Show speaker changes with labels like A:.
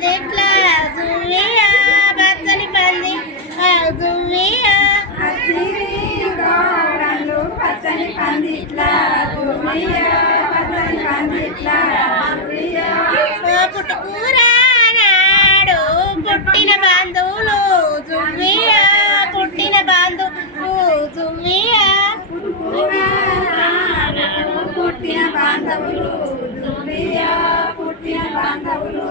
A: పంది దువ్వియా పంది దువ్వియా
B: పచ్చని పందిట్ల
A: నాడు పుట్టిన బంధువులు దువ్వియా పుట్టిన బంధువు దువ్వియా.
B: పుట్టిన బాంధవులు పుట్టిన బాంధవులు